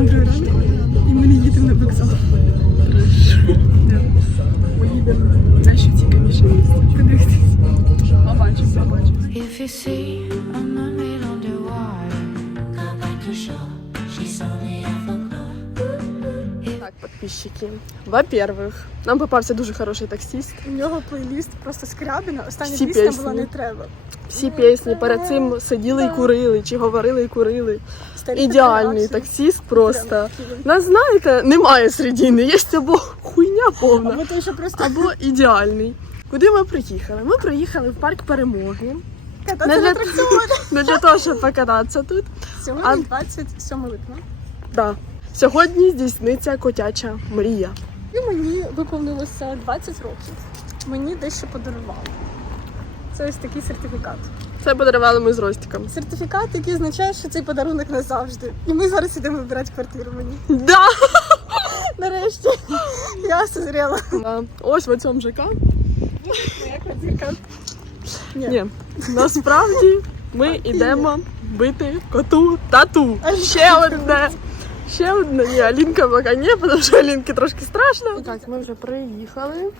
Всім привіт ранку. І ми не їдемо на вокзал. Да. Ми їдемо в найщитікавіше місце. Подивіться. Побачимо, побачимо. If you see a mermaid underwater, go back to shore. Glow. Так, підписчики. Во-первых, нам попався дуже хороший таксист. У нього плейліст просто скрябіна. Остання Всі пісня пісні. була не треба. Всі пісні перед цим сиділи і курили, чи говорили і курили. Старі Ідеальний такі таксист просто. Прям. Нас знаєте, немає середини, є або хуйня повна, Або той, що просто або ідеальний. Куди ми приїхали? Ми приїхали в парк перемоги. кататися Не на для, не для того, щоб покататися тут. Сьогодні 27 липня. Да. Сьогодні здійсниться котяча мрія. І мені виповнилося 20 років. Мені дещо подарували. Це ось такий сертифікат. Це подарували ми з Ростиком. Сертифікат, який означає, що цей подарунок назавжди. І ми зараз ідемо вибирати квартиру мені. Да! Нарешті я созріла. Да. Ось в цьому ЖК. Моя квартирка. Ні. Ні, насправді ми йдемо бити коту тату. А Ще одне. Ще одне. Ні, Алінка поки ні, тому що Алінки трошки страшно. Так, ми вже приїхали.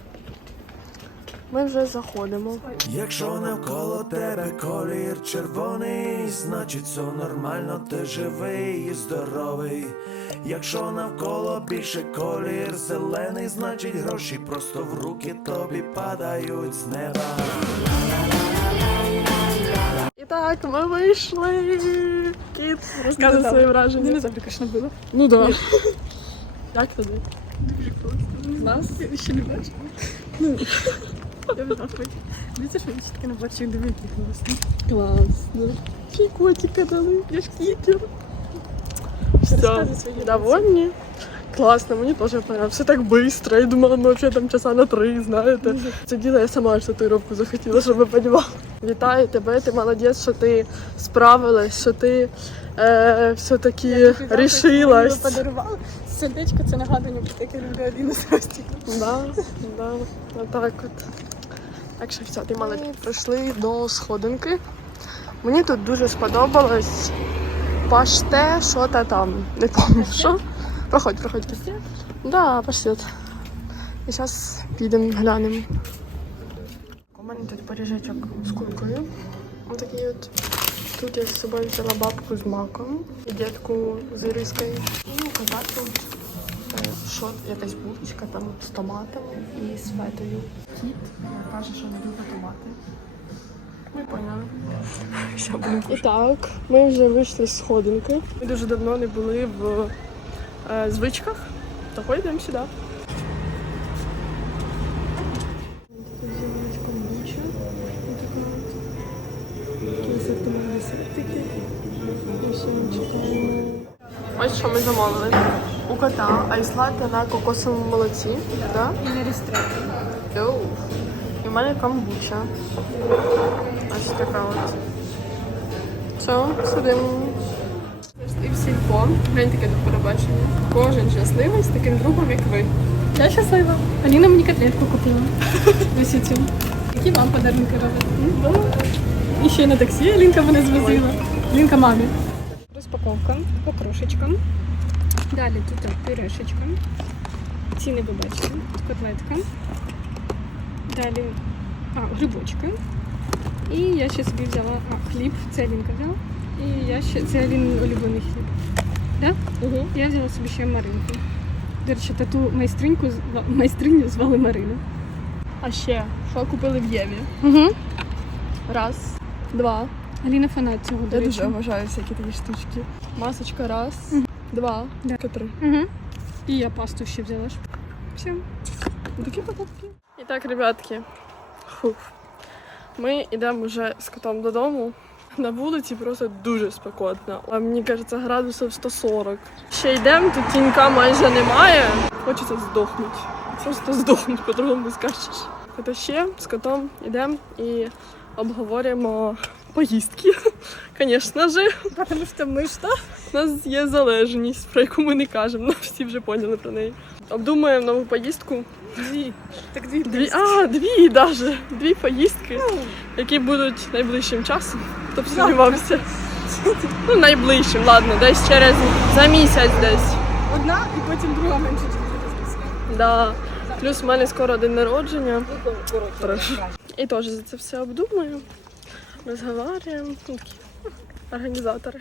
Ми вже заходимо. Якщо навколо тебе колір червоний, значить все нормально, ти живий і здоровий. Якщо навколо більше колір зелений, значить гроші просто в руки тобі падають з неба. І так, ми вийшли. Кіт, розкажи Динозавр. свої враження. Динозаврика ж не було. Ну так. Да. Як тобі? Нас я ще не бачила. Ну, я в захваті. Дивіться, що я ще таке не бачу, як дивитися класно. Класно. Ще й котика дали. Я ж кітер. Все, Розказуй свої довольні. Класно, мені теж понравилось. Все так швидко. Я думала, ну взагалі там часа на три, знаєте. Це діло я сама ж татуїровку захотіла, щоб ви розуміли. Вітаю тебе, ти молодець, що ти справилась, що ти е, все-таки Я тобі дякую, що мені його рішилась. Сердечко це нагадування про таке люблю Аліну з. Да, да, отак от. Так що все, ти молодець. Прийшли до сходинки. Мені тут дуже сподобалось паште, що то там. Не пам'ятаю, що. Проходь, проходь. Да, паштет. І зараз підемо глянемо. У мене тут поріжечок з куркою. Ось такий от. Тут я з собою взяла бабку з маком і дітку з ірискою. І указати тут що якась булочка там з томатом і з фетою. Кіт каже, що не любить томати. Ми поняли. Що І так, ми вже вийшли з сходинки. Ми дуже давно не були в е, звичках, того йдемо сюди. Ось що ми замовили. У кота айслати на кокосовому молоці. Да? І на рістреті. І в мене камбуча. Ось така от. Все, сидимо. Сільпо. Глянь таке тут перебачення. Кожен щасливий з таким другом, як ви. Я щаслива. Аліна мені котлетку купила. Ось цю. Які вам подарунки робить? І ще на таксі Алінка мене звозила. Алінка мамі. Розпаковка по крошечкам. Далі тут пюрешечка. Ціни ви бачите. Котлетка. Далі а, грибочки. І я ще собі взяла а, хліб, це Алінка взяла. І я ще це Алін улюблений хліб. Да? Угу. Я взяла собі ще Маринку. До речі, тату майстриньку зва- майстриню звали Марина. А ще, що купили в Єві? Угу. Раз, два. Аліна фанат цього, до Я речі. дуже обожаю всякі такі штучки. Масочка раз, два, Да. три. Угу. І я пасту ще взяла. ж. Все. Такі покупки. І так, ребятки, фух. Ми йдемо вже з котом додому. На вулиці просто дуже спекотно. А мені кажеться, градусів 140. Ще йдемо, тут тінька майже немає. Хочеться здохнути. Просто здохнути, по-другому не скажеш. Хоча ще з котом йдемо і обговорюємо поїздки. Звісно ж, Тому що ми так. у нас є залежність, про яку ми не кажемо, але всі вже поняли про неї. Обдумуємо нову поїздку. Дві. Так дві. Дві, а, дві даже. Дві поїздки, які будуть найближчим часом. Хто б сумнівався. Ну, найближчим, ладно, десь через за місяць десь. Одна і потім друга менше, ніж Да. Плюс в мене скоро день народження. Прошу. І теж за це все обдумаю. Розговорюємо. Організатори.